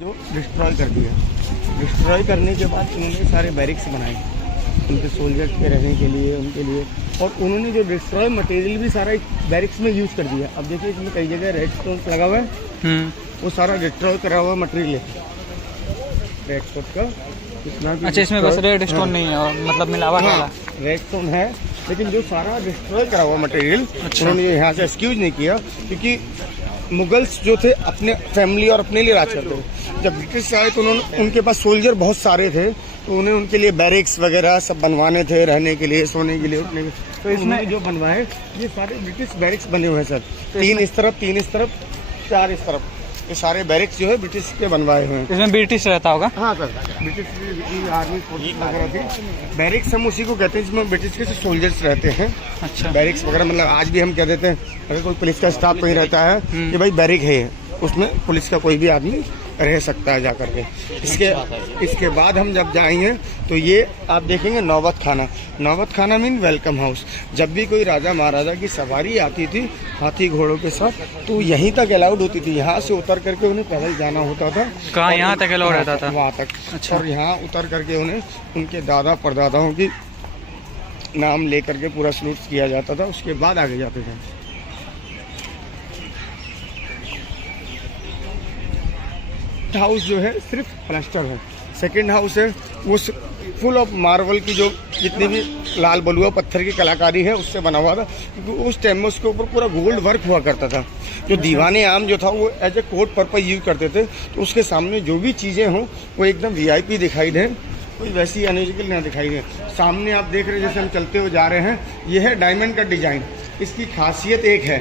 जो डिस्ट्रॉय कर दिया। डिस्ट्रॉय करने के बाद उन्होंने सारे बैरिक्स बनाए उनके सोल्जर्स के रहने के लिए, उनके लिए। और उन्होंने जो डिस्ट्रॉय मटेरियल भी सारा बैरिक्स में यूज़ कर दिया। अब देखिए इसमें कई जगह रेड स्टोन लगा हुआ है, वो सारा डिस्ट्रॉय करा हुआ मटेरियल है रेड स्टोन का। इतना अच्छा, इसमें बस रेड स्टोन नहीं है और मतलब मिलावट वाला रेड स्टोन है, लेकिन जो सारा डिस्ट्रॉय करा हुआ मटेरियल उन्होंने यहाँ से एक्सक्यूज नहीं किया, क्योंकि मुगल्स जो थे अपने फैमिली और अपने लिए राज करते थे। जब ब्रिटिश आए तो उन्होंने, उनके पास सोल्जर बहुत सारे थे, तो उन्हें उनके लिए बैरिक्स वगैरह सब बनवाने थे, रहने के लिए, सोने के लिए, उठने के लिए। तो इसमें जो बनवाए ये सारे ब्रिटिश बैरिक्स बने हुए हैं सर। तीन इस तरफ, तीन इस तरफ, चार इस तरफ, ये सारे बैरिक्स जो है ब्रिटिश के बनवाए हुए हैं। इसमें ब्रिटिश रहता होगा? हाँ सर, ब्रिटिश आर्मी फोर्सेस वगैरह थी। बैरिक्स हम उसी को कहते हैं जिसमें ब्रिटिश के सोल्जर्स रहते हैं। अच्छा, बैरिक्स वगैरह मतलब आज भी हम कह देते हैं, अगर कोई पुलिस का स्टाफ कहीं रहता है कि भाई बैरिक है, उसमें पुलिस का कोई भी आदमी रह सकता है जाकर के। इसके बाद हम जब जाएंगे तो ये आप देखेंगे नौबत खाना। नौबत खाना मीन वेलकम हाउस। जब भी कोई राजा महाराजा की सवारी आती थी हाथी घोड़ों के साथ, तो यहीं तक अलाउड होती थी। यहाँ से उतर करके उन्हें पैदल जाना होता था। कहाँ? यहाँ तक अलाउड रहता था? वहाँ तक। अच्छा। और यहाँ उतर करके उन्हें उनके दादा परदादाओं की नाम लेकर के पूरा सलूट किया जाता था, उसके बाद आगे जाते थे। हाउस जो है सिर्फ प्लास्टर है। सेकंड हाउस है वो फुल ऑफ मार्बल की, जो जितनी भी लाल बलुआ पत्थर की कलाकारी है उससे बना हुआ था, क्योंकि उस टाइम में उसके ऊपर पूरा गोल्ड वर्क हुआ करता था। जो दीवाने आम जो था वो as a court purpose use करते थे, तो उसके सामने जो भी चीज़ें हों वो एकदम वीआईपी दिखाई दें, कोई वैसी अनयूजुअल ना दिखाई दे। सामने आप देख रहे हैं, जैसे हम चलते हुए जा रहे हैं, ये है डायमंड का डिजाइन। इसकी खासियत एक है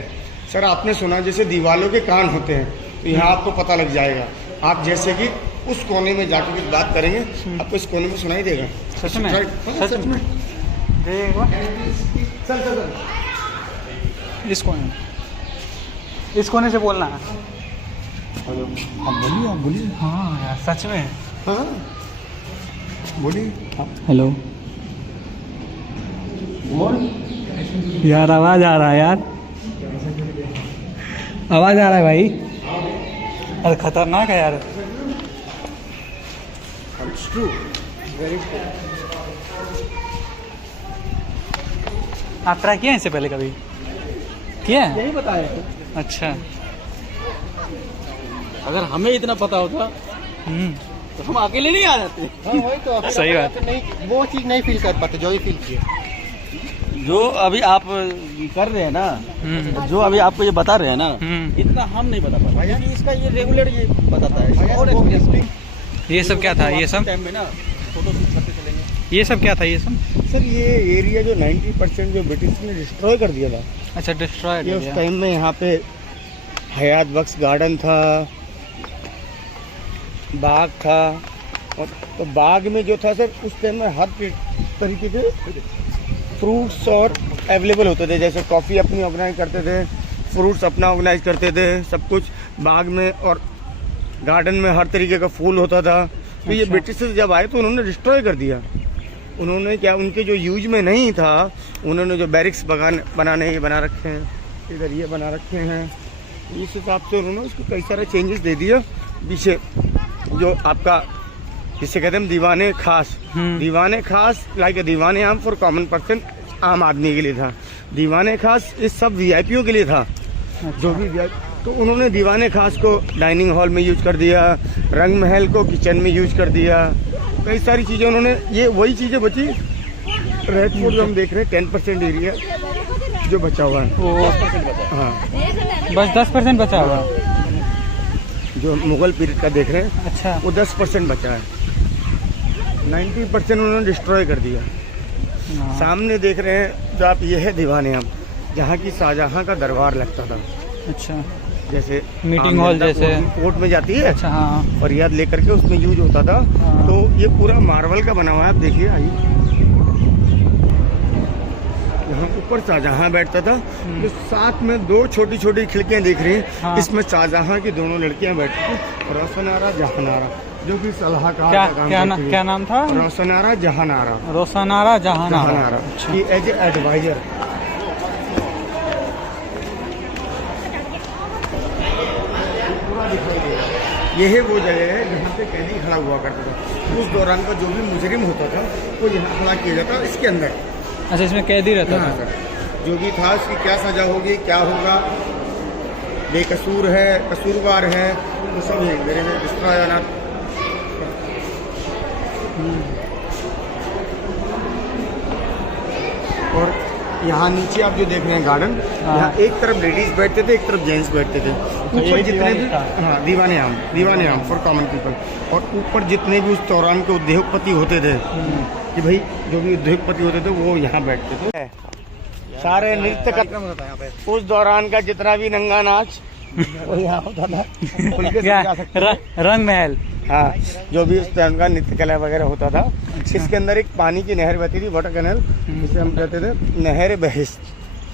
सर, आपने सुना जैसे दीवालों के कान होते हैं, तो यहाँ आपको पता लग जाएगा। आप जैसे कि उस कोने में जाकर कुछ बात करेंगे, आपको इस कोने में सुनाई देगा। सच में? सच में चल इस कोने से बोलना है। हेलो, आप बोलिए। हाँ यार, सच में। हाँ बोलिए। हेलो यार, आवाज आ रहा है यार, आवाज आ रहा है भाई। अरे खतरनाक है यार। It's true. Very true. आप ट्राई किए हैं इससे पहले कभी? किए हैं? यही बताया। अच्छा, अगर हमें इतना पता होता तो हम अकेले नहीं आ जाते। हाँ, वही तो सही बात। नहीं, वो चीज नहीं फील कर पाते जो ही फील किए। जो अभी आप कर रहे हैं ना, जो अभी आपको ये बता रहे हैं ना, इतना हम नहीं बता पाते, क्योंकि इसका ये रेगुलर ये बताता है। और ये सब क्या था? ये सब टाइम में ना फोटो शूट करते चलेंगे। ये सब क्या था? ये सब सर ये एरिया जो 90% जो ब्रिटिश ने डिस्ट्रॉय कर दिया था। अच्छा, डिस्ट्रॉयड ये उस टाइम में यहाँ पे हयात बख्श गार्डन था, बाग था। और तो बाग में जो था सर, उस टाइम में हर तरीके के फ्रूट्स और अवेलेबल होते थे। जैसे कॉफ़ी अपनी ऑर्गेनाइज करते थे, फ्रूट्स अपना ऑर्गेनाइज करते थे, सब कुछ बाग में। और गार्डन में हर तरीके का फूल होता था। तो ये ब्रिटिशर्स जब आए तो उन्होंने डिस्ट्रॉय कर दिया। उन्होंने क्या, उनके जो यूज में नहीं था, उन्होंने जो बैरिक्स बनाने ये बना रखे हैं, इधर ये बना रखे हैं, इस हिसाब से उन्होंने उसको कई सारे चेंजेस दे दिया। पीछे जो आपका जिसे कहते हैं दीवाने खास, दीवाने खास लाइक दीवाने आम फॉर कॉमन पर्सन, आम आदमी के लिए था। दीवाने खास इस सब वीआईपीओ के लिए था। जो भी तो उन्होंने दीवाने खास को डाइनिंग हॉल में यूज कर दिया, रंग महल को किचन में यूज कर दिया, कई सारी चीज़ें उन्होंने। ये वही चीज़ें बची। रेड फोर्ट जो हम देख रहे हैं 10% एरिया जो बचा हुआ है। हाँ, बस 10% बचा हुआ। जो मुगल पीरियड का देख रहे हैं, अच्छा, वो 10% बचा है। 90% उन्होंने डिस्ट्रॉय कर दिया। सामने देख रहे हैं जो आप, ये है दीवाने आम, जहाँ की शाहजहाँ का दरबार लगता था। अच्छा, जैसे मीटिंग हॉल जैसे कोर्ट में जाती है। अच्छा, हाँ। फरियाद लेकर के उसमें यूज होता था। हाँ। तो ये पूरा मार्बल का बना हुआ है। आप देखिए, आइए, यहाँ ऊपर शाहजहाँ बैठता था। जो साथ में दो छोटी छोटी खिड़कियाँ दिख रही हैं, हाँ। इसमें शाहजहाँ की दोनों लड़कियाँ बैठती थी, रोशनारा जहानारा, जो कि सलाहकार क्या का काम क्या, करती थी। क्या नाम था? रोशनारा जहानारा। रोशनारा जहानारा। जहानारा की एज ए एडवाइजर। पूरा दिखाई दे रहा है। यही वो जगह है जहाँ पे कैदी खड़ा हुआ करता था। उस दौरान का जो भी मुजरिम होता था वो यहाँ खड़ा किया जाता इसके अंदर। अच्छा, इसमें कैदी रहता हाँ था। सर, जो भी था उसकी क्या सज़ा होगी, क्या होगा, बेकसूर है, कसूरवार है, वो सब मेरे में इस तरह जाना। और यहाँ नीचे आप जो देख रहे हैं गार्डन, यहाँ एक तरफ लेडीज बैठते थे, एक तरफ जेंट्स बैठते थे। ऊपर जितने भी दीवाने आम फॉर कॉमन पीपल। और ऊपर जितने भी उस दौरान के उद्योगपति होते थे कि भाई जो भी उद्योगपति होते थे वो यहाँ बैठते थे। सारे नृत्य का उस दौरान का जितना भी नंगा नाच वो यहाँ होता था। खुल के क्या? समझा सकते हैं। रंग महल। हाँ, जो भी उस टाइम का नृत्य कला वगैरह होता था। इसके अंदर एक पानी की नहर बहती थी, वाटर कैनल, जिसे हम कहते थे नहर बहिश्त।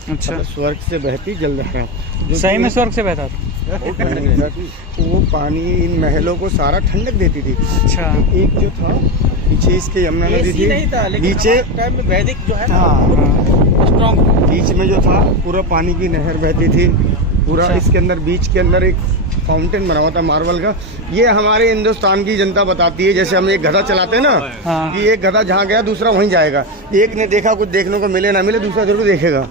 अच्छा, स्वर्ग से बहती जलधारा। सही में स्वर्ग से बहता था। वो पानी इन महलों को सारा ठंडक देती थी। अच्छा, एक जो था पीछे इसके यमुना नदी थी, नीचे टाइम में वैदिक जो है ना हाँ स्ट्रॉन्ग, बीच में जो था पूरा पानी की नहर बहती थी पूरा। अच्छा। इसके अंदर बीच के अंदर एक फाउंटेन बना हुआ था मार्बल का। ये हमारे हिंदुस्तान की जनता बताती है, जैसे हम एक गधा चलाते हैं ना, हाँ। कि एक गधा जहाँ गया दूसरा वहीं जाएगा। एक ने देखा कुछ देखने को मिले ना मिले, दूसरा जरूर देखेगा।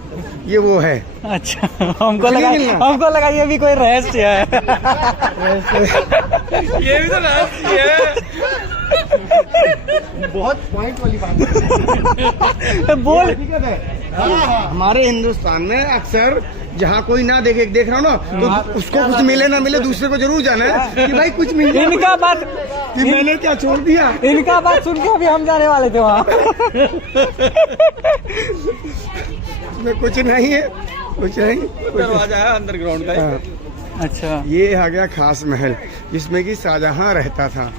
ये वो है। अच्छा, हमको लगा ये भी कोई रहस्य है। ये भी तो रहस्य है। बहुत पॉइंट वाली बात है। बोल। हकीकत है। हमारे हिंदुस्तान में अक्सर जहाँ कोई ना देखे, देख रहा हो ना, तो उसको कुछ मिले ना मिले दूसरे को जरूर जाना है कि भाई कुछ मिल गया। इनका बात कि मैंने क्या छोड़ दिया। इनका बात सुन के अभी हम जाने वाले थे वहाँ। इसमें कुछ नहीं है, कुछ नहीं। दरवाजा है अंडरग्राउंड का। हाँ। अच्छा, ये आ गया खास महल, जिसमें कि शाहजहां रहता था।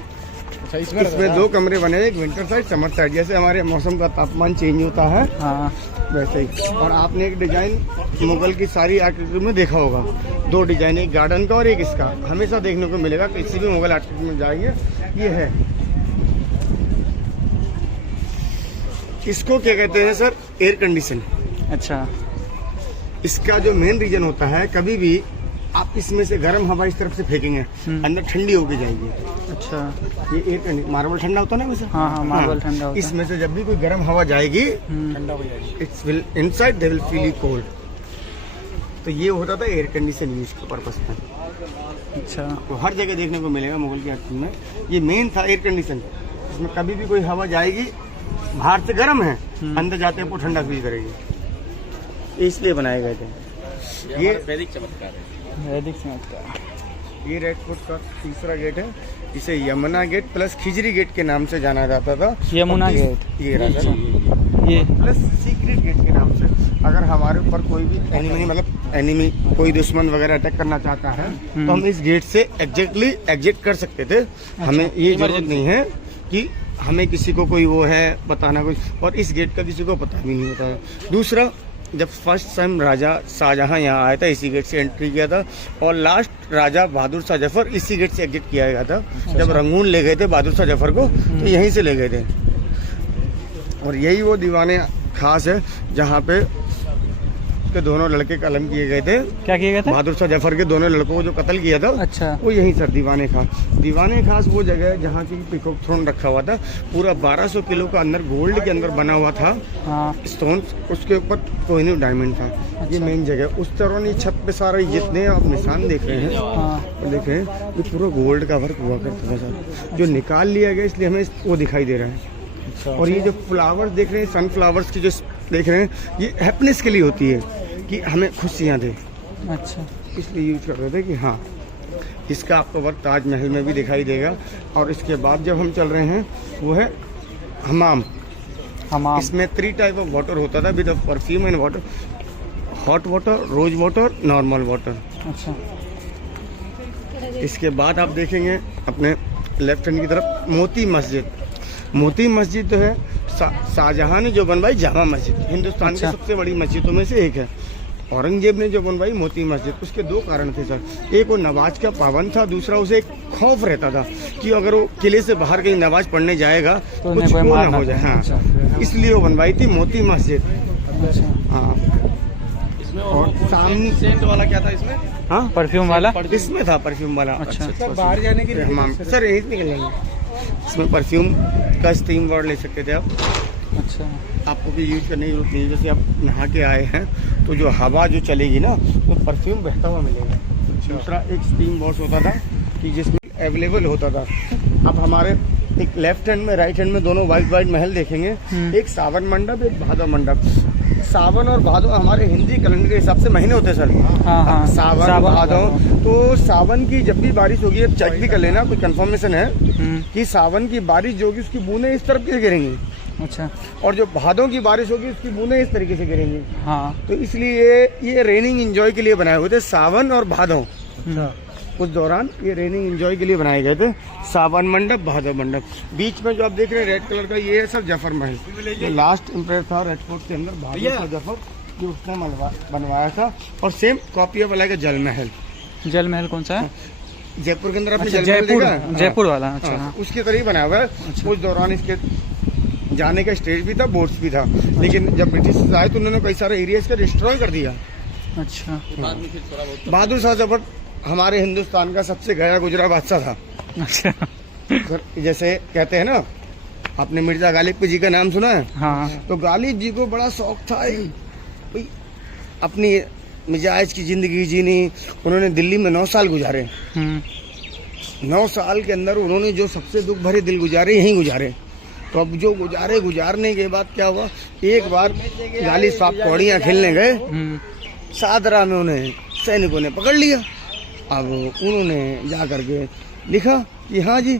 इसमें दो कमरे बने हैं, एक विंटर साइड, समर साइड। जैसे हमारे मौसम का तापमान चेंज होता है हाँ। वैसे ही। और आपने एक डिजाइन मुगल की सारी आर्किटेक्चर में देखा होगा, दो डिजाइन, एक गार्डन का और एक इसका, हमेशा देखने को मिलेगा किसी भी मुगल आर्किटेक्चर में जाएंगे। ये है, इसको क्या कहते हैं सर, एयर कंडीशन। अच्छा, इसका जो मेन रीजन होता है, कभी भी आप इसमें से गर्म हवा इस तरफ से फेंकेंगे, अंदर ठंडी होके जाएगी। अच्छा, ये एयर कंडीशन, मार्बल ठंडा होता है ना वैसे। हाँ, मार्बल ठंडा होता है। इसमें से जब भी कोई गर्म हवा जाएगी, ठंडा हो जाएगी। It's will inside they will feel cold. तो ये होता था एयर कंडीशन यूज के पर्पस में। अच्छा, तो हर जगह देखने को मिलेगा मुगल की आर्किटेक्चर में, ये मेन था एयर कंडीशन। इसमें कभी भी कोई हवा जाएगी, बाहर से गर्म है, अंदर जाते हैं वो ठंडा फील करेगी, इसलिए बनाए गए थे। ये वैदिक चमत्कार है। वैदिक चमत्कार। ये रेड फोर्ट का तीसरा गेट है, इसे Yamuna gate plus Khizri gate के नाम से जाना जाता था। यमुना और गेट। ये रहा था। ये प्लस सीक्रेट गेट के नाम से। अगर हमारे ऊपर कोई भी एनिमी कोई दुश्मन वगैरह अटैक करना चाहता है तो हम इस गेट से एग्जैक्टली एग्जिट कर सकते थे। हमें ये जरूरत नहीं है कि हमें किसी को कोई वो है बताना कुछ, और इस गेट का किसी को पता भी नहीं होता है। दूसरा, जब फर्स्ट टाइम राजा शाहजहां यहाँ आया था इसी गेट से एंट्री किया था, और लास्ट राजा बहादुर शाह जफर इसी गेट से एग्जिट किया गया था। जब रंगून ले गए थे बहादुर शाह जफर को, तो यहीं से ले गए थे। और यही वो दीवाने खास है जहाँ पे के दोनों लड़के कलम किए गए थे। क्या किए गए थे? बहादुर शाह जफर के दोनों लड़कों को जो कत्ल किया था। अच्छा, वो यहीं सर दीवाने खास। दीवाने खास वो जगह है जहाँ की पीकॉक थ्रोन रखा हुआ था, पूरा 1200 किलो का अंदर गोल्ड के अंदर बना हुआ था। हाँ। स्टोन, उसके ऊपर कोहिनूर डायमंड था। ये मेन जगह। उस तरह ये छत पे सारे जितने आप निशान देख रहे हैं, हाँ। देखें, ये पूरा गोल्ड का वर्क हुआ करता था सर, जो निकाल लिया गया, इसलिए हमें वो दिखाई दे रहा है। और ये जो फ्लावर्स देख रहे हैं, सनफ्लावर्स की जो देख रहे हैं, ये हैप्पीनेस के लिए होती है कि हमें खुशियाँ दे, अच्छा, इसलिए यूज कर रहे थे कि हाँ। इसका आपको वर्क ताजमहल में भी दिखाई देगा। और इसके बाद जब हम चल रहे हैं वो है हमाम। हमाम। इसमें 3 टाइप ऑफ वाटर होता था with perfume and water, hot water, rose water, normal water. अच्छा, इसके बाद आप देखेंगे अपने लेफ्ट हैंड की तरफ मोती मस्जिद। मोती मस्जिद जो है शाहजहां ने जो बनवाई, जामा मस्जिद हिंदुस्तान अच्छा। की सबसे बड़ी मस्जिदों में से एक है। औरंगजेब ने जो बनवाई मोती मस्जिद, उसके 2 कारण थे सर। एक, वो नमाज का पाबंद था, दूसरा उसे एक खौफ रहता था कि अगर वो किले से बाहर कहीं नमाज पढ़ने जाएगा तो कुछ कोई वो मार ना ना हो जाए। दे। हाँ, अच्छा। इसलिए वो बनवाई थी मोती मस्जिद। अच्छा, हाँ, इसमें और सामने सेंट वाला क्या था इसमें? हाँ परफ्यूम वाला? इसमें था परफ्यूम वाला। अच्छा। सर बाहर जाने की सर यही निकल जाएंगे। इसमें परफ्यूम का स्टीम बोर्ड ले सकते थे आप। अच्छा। आपको भी यूज करने की जरूरत नहीं है। जैसे आप नहा के आए हैं तो जो हवा जो चलेगी ना वो परफ्यूम बहता हुआ मिलेगा। दूसरा एक स्टीम वॉश होता था कि जिसमें अवेलेबल होता था। अब हमारे एक लेफ्ट हैंड में राइट हैंड में दोनों वाइट महल देखेंगे। एक सावन मंडप, एक भादव मंडप। सावन और भादव हमारे हिंदी कैलेंडर के हिसाब से महीने होते हैं सर। हाँ। सावन भादव। तो सावन की जब भी बारिश होगी, अब चेक भी कर लेना, कोई कंफर्मेशन है कि सावन की बारिश जो होगी उसकी बूंदें इस तरफ से गिरेंगी। अच्छा। और जो भादों की बारिश होगी उसकी बूंदें इस तरीके से गिरेंगी। हाँ। तो इसलिए ये रेनिंग एंजॉय के लिए बनाए हुए थे सावन और भादव। उस दौरान ये रेनिंग एंजॉय के लिए बनाए गए थे सावन मंडप, भादव मंडप। बीच में जो आप देख रहे हैं रेड कलर का, ये है सर जफर महल। ये लास्ट इम्प्रेस था रेड फोर्ट के अंदर, भादव का जफर जो उसने बनवाया था। और सेम कॉपी वाला का जल महल। जल महल कौन सा है? जयपुर के अंदर आपने अच्छा, जल महल देखा? जयपुर वाला। अच्छा। हाँ, उसके करीब बनाया हुआ है। उस दौरान इसके जाने का स्टेज भी था, बोट्स भी था। लेकिन जब ब्रिटिश आए तो उन्होंने कई सारे एरिया इसका डिस्ट्रॉय कर दिया। अच्छा। बहादुर शाह जफर हमारे हिंदुस्तान का सबसे गया गुजरा बादशाह था। अच्छा। सर जैसे कहते हैं ना, आपने मिर्जा गालिब जी का नाम सुना है? हाँ। तो गालिब जी को बड़ा शौक था भाई अपनी मिजाज की जिंदगी जीनी। उन्होंने दिल्ली में 9 साल गुजारे। 9 साल के अंदर उन्होंने जो सबसे दुख भरे दिल गुजारे यहीं गुजारे। तो अब जो गुजारने के बाद क्या हुआ, एक बार गालिब साहब कौड़ियाँ खेलने गए, सादरा में उन्हें सैनिकों ने पकड़ लिया। अब उन्होंने जा करके लिखा कि हाँ जी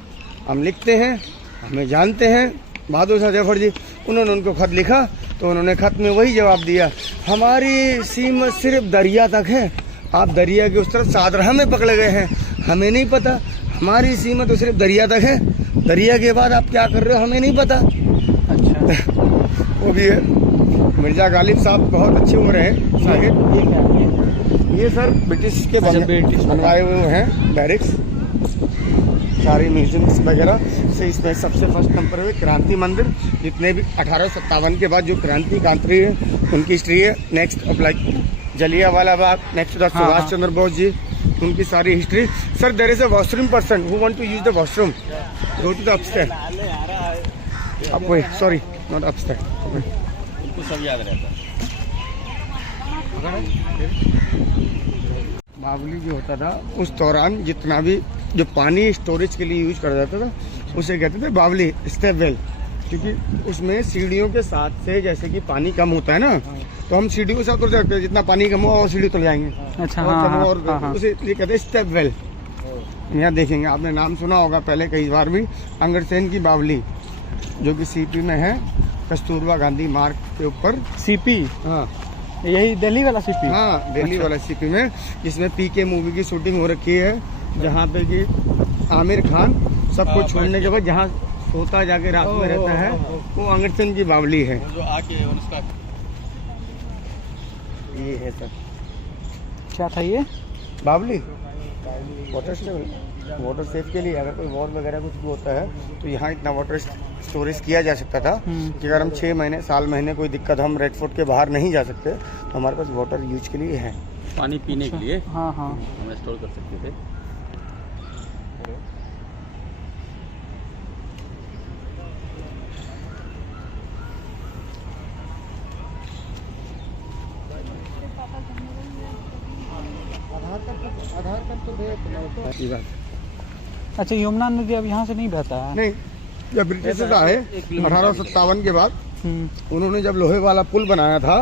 हम लिखते हैं, हमें जानते हैं बहादुर शाह जफर जी। उन्होंने उनको खत लिखा तो उन्होंने खत में वही जवाब दिया, हमारी सीमा सिर्फ दरिया तक है, आप दरिया के उस तरफ सादरा में पकड़े गए हैं, हमें नहीं पता। हमारी सीमा तो सिर्फ दरिया तक है, दरिया के बाद आप क्या कर रहे हो हमें नहीं पता। अच्छा। वो भी है। मिर्जा गालिब साहब बहुत अच्छे हो रहे हैं साहिब। ये सर ब्रिटिश के बनवाए हुए हैं बैरिक्स, सारे म्यूजियम्स वगैरह से। इसमें सबसे फर्स्ट नंबर है क्रांति मंदिर। जितने भी 1857 के बाद जो क्रांति कांतरी है उनकी हिस्ट्री है। Next of like Jallianwala Bagh, next Subhash Chandra Bose ji, उनकी सारी history. Sir there is a washroom person who want to use the washroom, go to the upstair. अब वही सॉरी नॉट अपस्टेयर, उनको सब याद रहता है। बावली जो होता था उस दौरान जितना भी जो पानी स्टोरेज के लिए यूज करा जाता था उसे कहते थे बावली स्टेप वेल। क्योंकि उसमें सीढ़ियों के साथ से जैसे कि पानी कम होता है ना, तो हम सीढ़ियों के साथ उतर जाते हैं, जितना पानी कम हुआ और सीढ़ी उतर जाएंगे। अच्छा। और उसे ये कहते हैं स्टेप वेल। यहाँ देखेंगे, आपने नाम सुना होगा पहले कई बार भी, अंगरसेन की बावली जो कि सीपी में है, कस्तूरबा गांधी मार्ग के ऊपर। सीपी? हाँ यही दिल्ली वाला सीपी? हाँ दिल्ली वाला सीपी में, जिसमें पीके मूवी की शूटिंग हो रखी है, जहाँ पे कि आमिर खान सबको छोड़ने के बाद जहाँ सोता जाके रात में रहता है वो अंगरसेन की बावली है। जो आके उसका ये है सर क्या था ये? बावली वाटर सेफ के लिए। अगर कोई वॉर वगैरह कुछ भी होता है तो यहाँ इतना वाटर स्टोरेज किया जा सकता था कि अगर हम 6 महीने साल महीने कोई दिक्कत, हम रेड फोर्ट के बाहर नहीं जा सकते तो हमारे पास वाटर यूज के लिए है, पानी पीने के लिए। हाँ हाँ। हम स्टोर कर सकते थे। आधार कार्ड तो दे। अच्छा, यमुना नदी अब यहाँ से नहीं बहता है? नहीं, जब ब्रिटिश आए 1857 के बाद उन्होंने जब लोहे वाला पुल बनाया था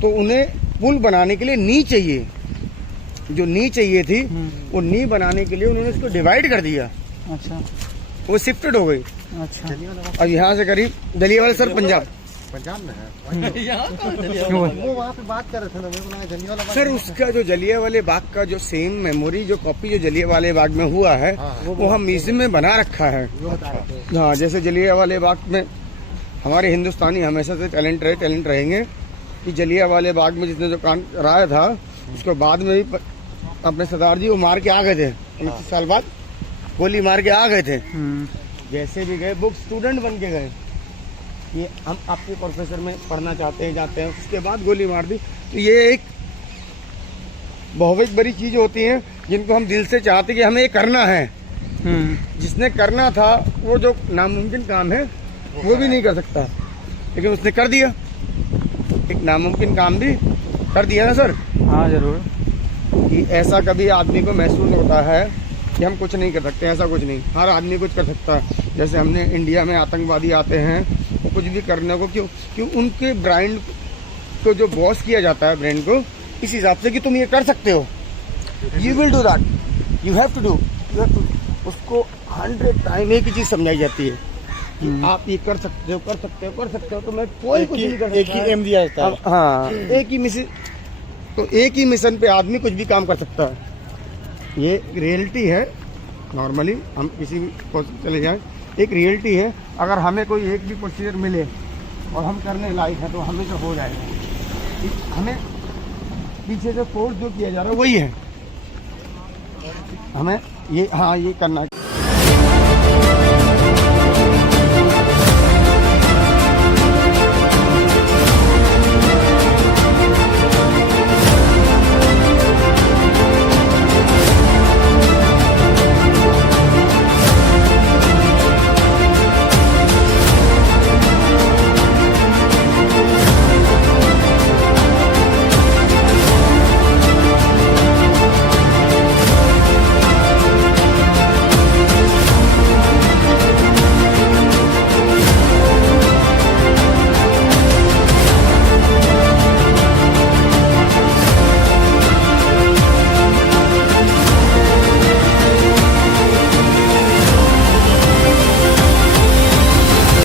तो उन्हें पुल बनाने के लिए नी चाहिए, जो नी चाहिए थी वो नी बनाने के लिए उन्होंने उसको डिवाइड कर दिया। अच्छा। वो शिफ्टेड हो गई। अच्छा। अब यहाँ से करीब जलियांवाला सर पंजाब में है। वो वहाँ पे बात कर रहे थे ना, जलियांवाला सर, उसका जो जलियांवाले बाग का जो सेम मेमोरी जो कॉपी जो जलियांवाले बाग में हुआ है वो हम म्यूजियम में बना रखा है। हाँ, जैसे जलियांवाले बाग में हमारे हिंदुस्तानी हमेशा से टैलेंट रहेंगे कि जलियांवाले बाग में जिसने जो कांड कराया था उसको बाद में भी अपने सरदार जी वो मार के आ गए थे, 29 साल बाद गोली मार के आ गए थे। जैसे भी गए बुक स्टूडेंट बन के गए, ये हम आपके प्रोफेसर में पढ़ना चाहते हैं, जाते हैं, उसके बाद गोली मार दी। तो ये एक बहुत बड़ी चीज होती हैं जिनको हम दिल से चाहते कि हमें ये करना है। जिसने करना था वो जो नामुमकिन काम है वो भी नहीं कर सकता, लेकिन उसने कर दिया। एक नामुमकिन काम भी कर दिया ना सर। हाँ जरूर। कि ऐसा कभी आदमी को महसूस होता है कि हम कुछ नहीं कर सकते, ऐसा कुछ नहीं, हर आदमी कुछ कर सकता है। जैसे हमने इंडिया में आतंकवादी आते हैं कुछ भी करने को, क्यों उनके ब्रांड को जो बॉस किया जाता है ब्रांड को इस हिसाब से कि तुम ये कर सकते हो, you will do that, you have to do, उसको 100 टाइम एक ही चीज समझाई जाती है कि आप ये कर सकते हो, कर सकते हो, कर सकते हो। तो मैं कोई कुछ नहीं कर सकता। एक ही एम दिया जाता है। हाँ, एक ही मिशन, तो एक ही मिशन पे आदमी कुछ भी काम कर सकता है। ये रियलिटी है। नॉर्मली हम किसी भी पोस्ट चले जाएं, एक रियलिटी है। अगर हमें कोई एक भी प्रोसीजर मिले और हम करने लायक है तो हमें तो हो जाएगा। हमें पीछे से फोर्स जो किया जा रहा है वही है, हमें ये हाँ ये करना है।